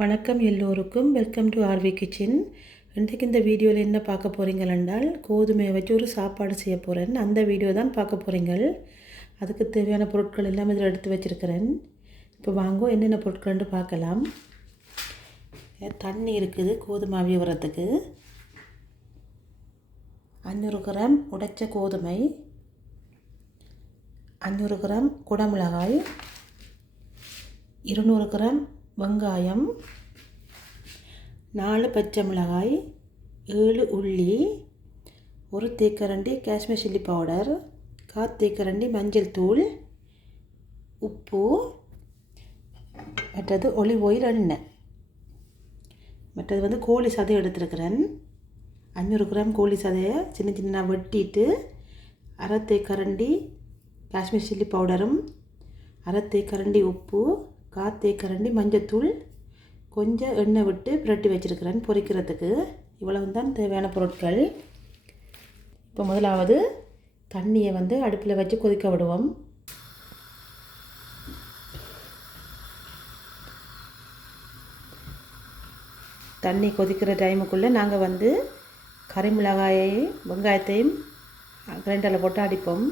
வணக்கம் எல்லோருக்கும். Welcome to RV kitchen. இன்றைக்கு இந்த வீடியோவில் என்ன பார்க்க போகிறீங்கள் என்றால், கோதுமையை வச்சு ஒரு சாப்பாடு செய்ய போகிறேன். அந்த வீடியோ தான் பார்க்க போகிறீங்கள். அதுக்கு தேவையான பொருட்கள் எல்லாம் இதில் எடுத்து வச்சுருக்கிறேன். இப்போ வாங்க என்னென்ன பொருட்கள்னு பார்க்கலாம். தண்ணி இருக்குது கோதுமை அவியறதுக்கு. 500 கிராம் உடைச்ச கோதுமை, 500 கிராம் குடமிளகாய், 200 கிராம் வெங்காயம், 4 பச்சை மிளகாய், 7 உள்ளி, 1 தேக்கரண்டி காஷ்மீர் சில்லி பவுடர், 1/4 தேக்கரண்டி மஞ்சள் தூள், உப்பு, மற்றது ஒலிவ் ஆயில் எண்ணெய். மற்றது கோழி சதை எடுத்துருக்கிறேன். 500 கிராம் கோழி சதையை சின்ன சின்ன வெட்டிட்டு 1/2 தேக்கரண்டி காஷ்மீர் சில்லி பவுடரும், 1/2 தேக்கரண்டி உப்பு, 1/4 தேக்கரண்டி மஞ்சத்தூள், கொஞ்சம் எண்ணெய் விட்டு பிரட்டி வச்சுருக்கிறேன் பொரிக்கிறதுக்கு. இவ்வளவு தான் தேவையான பொருட்கள். இப்போ முதலாவது தண்ணியை அடுப்பில் வச்சு கொதிக்க விடுவோம். தண்ணி கொதிக்கிற டைமுக்குள்ளே நாங்கள் கறி மிளகாயையும் வெங்காயத்தையும் கிரைண்டரில் போட்டு அடிப்போம்.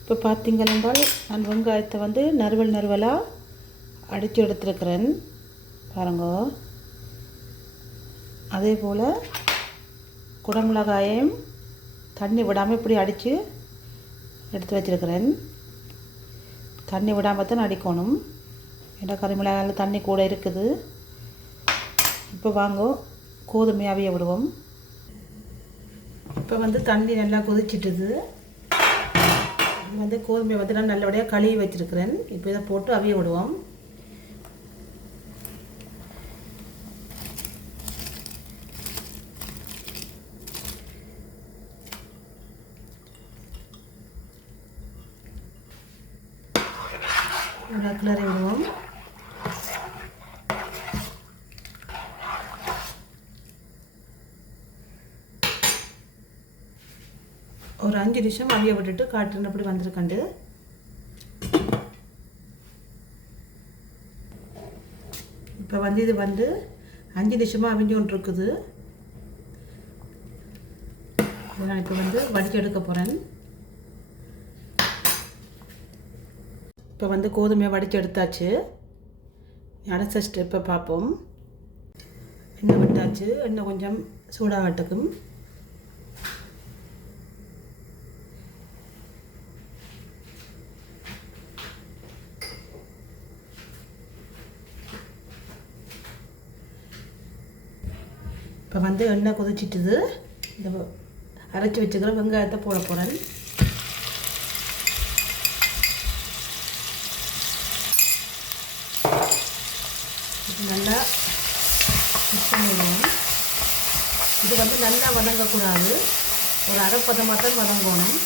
இப்போ பார்த்தீங்கன்னா நான் வெங்காயத்தை நறுவலாக அடித்து எடுத்துருக்கிறேன் பாருங்க. அதே போல் குடமிளகாயையும் தண்ணி விடாமல் இப்படி அடித்து எடுத்து வச்சுருக்கிறேன். தண்ணி விடாமல் தான் அடிக்கணும், ஏன்னா கறி மிளகாயில் தண்ணி கூட இருக்குது. இப்போ வாங்க கோதுமை அவிய விடுவோம். இப்போ தண்ணி நல்லா கொதிச்சிட்டுது. கோதுமையை நான் நல்லபடியாக கழுவி வச்சுருக்கிறேன். இப்போ இதை போட்டு அவிய விடுவோம். நல்லா கிளறி விடுவோம். ஒரு 5 நிமிஷம் அவிய விட்டுட்டு காட்டுன்னு அப்படி வந்திருக்கண்டு. இப்போ இது 5 நிமிஷமாக அவிஞ்சு கொண்டு இருக்குது. நான் இப்போ வடிச்சு எடுக்க போகிறேன். இப்போ கோதுமையை வடித்து எடுத்தாச்சு. அடுத்த ஸ்டெப்பை பார்ப்போம். எண்ணெய் விட்டாச்சு. எண்ணெய் கொஞ்சம் சூடாகட்டுக்கும். இப்போ எண்ணெய் கொதிச்சிட்டுது. இந்த அரைச்சி வச்சுக்கிற வெங்காயத்தை போட போகிறேன். நல்லா மிக்ஸ் பண்ணிடுவோம். இது நல்லா வதங்கக்கூடாது, ஒரு அரைப்பதமாக தான் வதங்கணும்.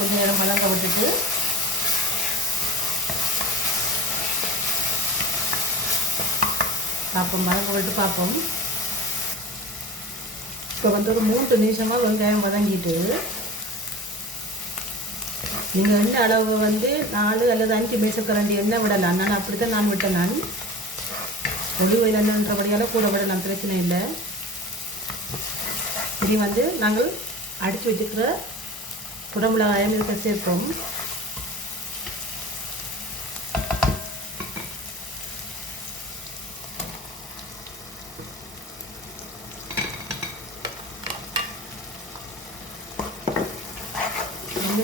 கொஞ்சம் நேரம் வதங்க விட்டுட்டு பார்ப்போம், வதங்க விட்டு பார்ப்போம். இப்போ ஒரு 3 நிமிஷமாக வெங்காயம் வதங்கிட்டு, நீங்கள் எண்ணெய் அளவு 4 அல்லது 5 மேசக்கரண்டி எண்ணெய் விடலாம். நான் அப்படி தான் நான் விட்டேன். நான் ஒலிவ் ஆயில் எண்ணெய்ன்றபடியால் கூட விடலாம், பிரச்சனை இல்லை. இனி நாங்கள் அடித்து வச்சுக்கிற குடமிளகாயம் இதுக்கு சேர்ப்போம்.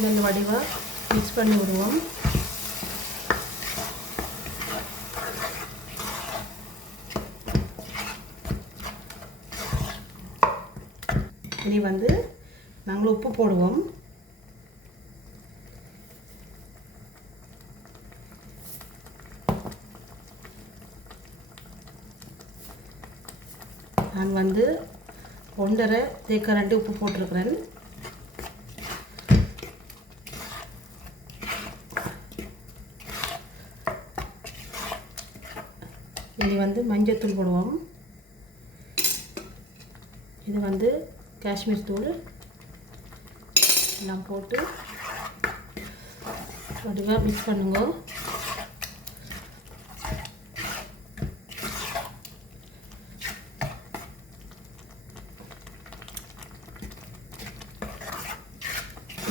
நல்ல வடிவாக மிக்ஸ் பண்ணி விடுவோம். இனி நாங்கள் உப்பு போடுவோம். நான் 1.5 தேக்கரண்டி உப்பு போட்டிருக்கிறேன். இனி மஞ்சத்தூள் போடுவோம். இது காஷ்மீர் தூள் எல்லாம் போட்டு வடிவாக மிக்ஸ் பண்ணுங்க.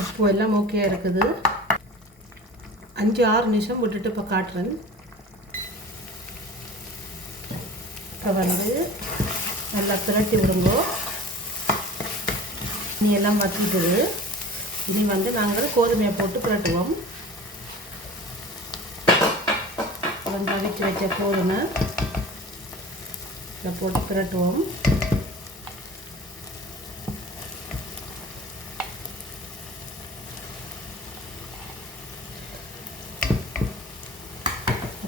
உப்பு எல்லாம் ஓகே இருக்குது. 5-6 நிமிஷம் விட்டுட்டு இப்போ காட்டுறேன். இப்போ வந்து நல்லா பிரட்டி விடுங்க. இனி எல்லாம் வற்றிட்டுது. இனி வந்து நாங்கள் கோதுமையை போட்டு பிரட்டுவோம். அவிச்சு வச்ச கோதுமை இதில் போட்டு பிரட்டுவோம்.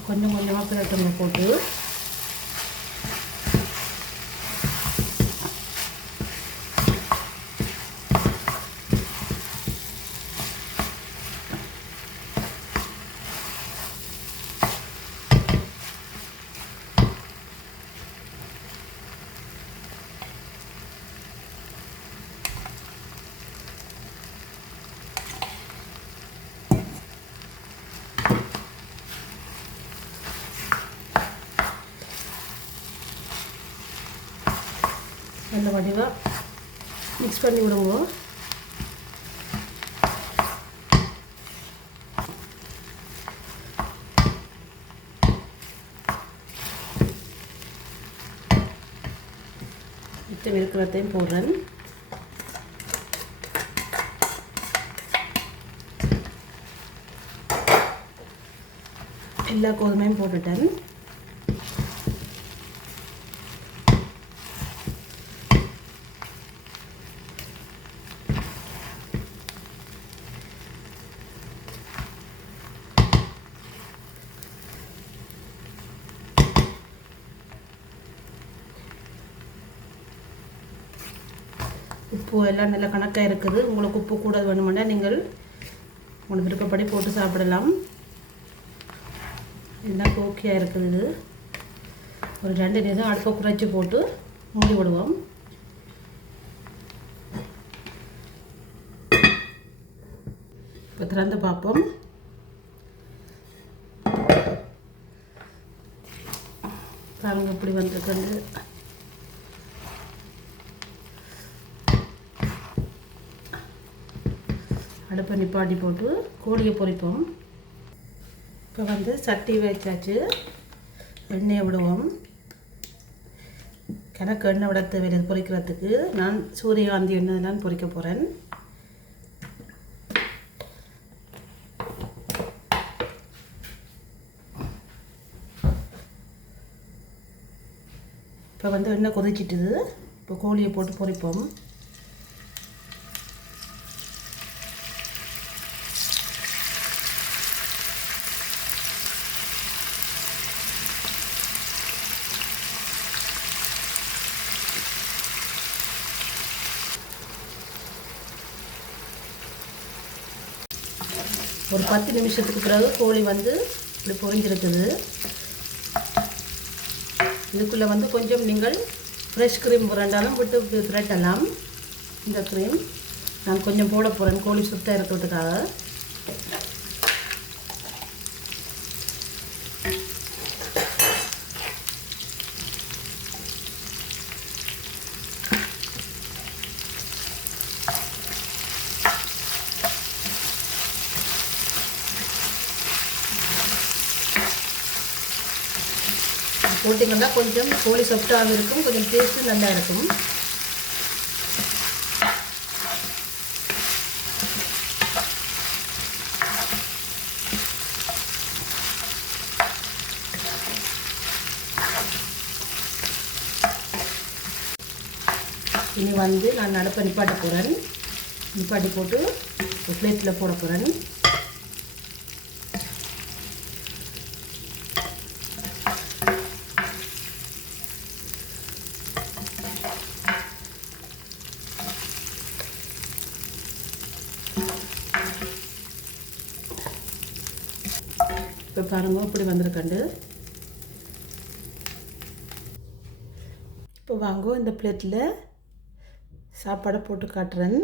கொஞ்சம் கொஞ்சமாக பிரட்டுங்க போட்டு. நல்ல வடிவாக மிக்ஸ் பண்ணி விடுங்க. மிச்சம் இருக்கிறதையும் போடுறேன். எல்லா கோதுமையும் போட்டுட்டேன். உப்பு எல்லாம் நல்ல கணக்காக இருக்குது. உங்களுக்கு உப்பு கூட வேணுமென்னா நீங்கள் உங்களுக்கு விருப்பப்படி போட்டு சாப்பிடலாம். எல்லாம் ஓகேயாக இருக்குது. இது ஒரு 2 நிமிஷம் அடுப்பை குறைச்சி போட்டு மூடி விடுவோம். இப்போ திறந்து பார்ப்போம். பாருங்க இப்படி வந்துருக்கு. அடுப்பை நிப்பாட்டி போட்டு கோழியை பொரிப்போம். இப்போ வந்து சட்டி வச்சாச்சு. எண்ணெயை விடுவோம். கணக்கு எண்ணெய் விட தேவையில்லை பொரிக்கிறதுக்கு. நான் சூரியகாந்தி எண்ணெய் தான் பொரிக்க போகிறேன். இப்போ வந்து எண்ணெய் கொதிச்சிட்டுது. இப்போ கோழியை போட்டு பொரிப்போம். ஒரு 10 நிமிஷத்துக்கு பிறகு கோழி வந்து இப்படி பொரிஞ்சிருக்குது. இதுக்குள்ளே வந்து கொஞ்சம் நீங்கள் ஃப்ரெஷ் க்ரீம் ரெண்டாலும் விட்டு திரட்டலாம். இந்த க்ரீம் நான் கொஞ்சம் போட போகிறேன் கோழி சுத்தம் இருக்கிறதுக்காக. போட்டிங்கன்னா கொஞ்சம் கோழி சாஃப்டாக இருக்கும். கொஞ்சம் டேஸ்ட்டு நல்லா இருக்கும். இனி வந்து நான் அடுப்பை நிப்பாட்ட போகிறேன். நிப்பாட்டி போட்டு ஒரு பிளேட்டில் போட போகிறேன். இப்போ பாருங்க இப்படி வந்திருக்கண்டு. இப்போ வாங்க இந்த பிளேட்டில் சாப்பாடை போட்டு காட்டுறேன்.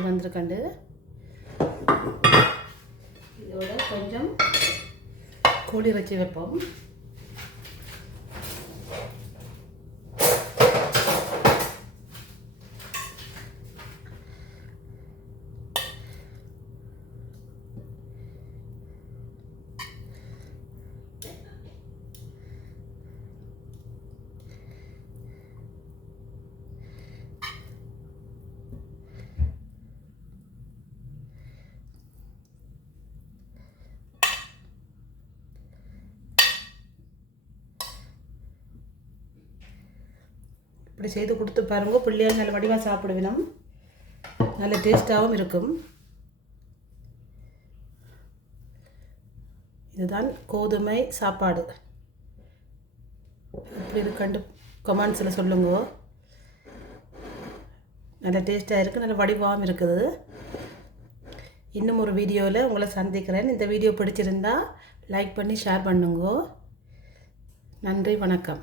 எப்படி வந்திருக்கண்டு. இதோட கொஞ்சம் கோழி இறைச்சி வைப்போம். இப்படி செய்து கொடுத்து பாருங்க, பிள்ளைகள் நல்ல வடிவாக சாப்பிடுவினோம், நல்ல டேஸ்ட்டாகவும் இருக்கும். இதுதான் கோதுமை சாப்பாடு. இப்படி இருக்கண்டு கமெண்ட்ஸில் சொல்லுங்க. நல்ல டேஸ்ட்டாக இருக்குது, நல்ல வடிவாகவும் இருக்குது. இன்னும் ஒரு வீடியோவில் உங்களை சந்திக்கிறேன். இந்த வீடியோ பிடிச்சிருந்தா லைக் பண்ணி ஷேர் பண்ணுங்க. நன்றி, வணக்கம்.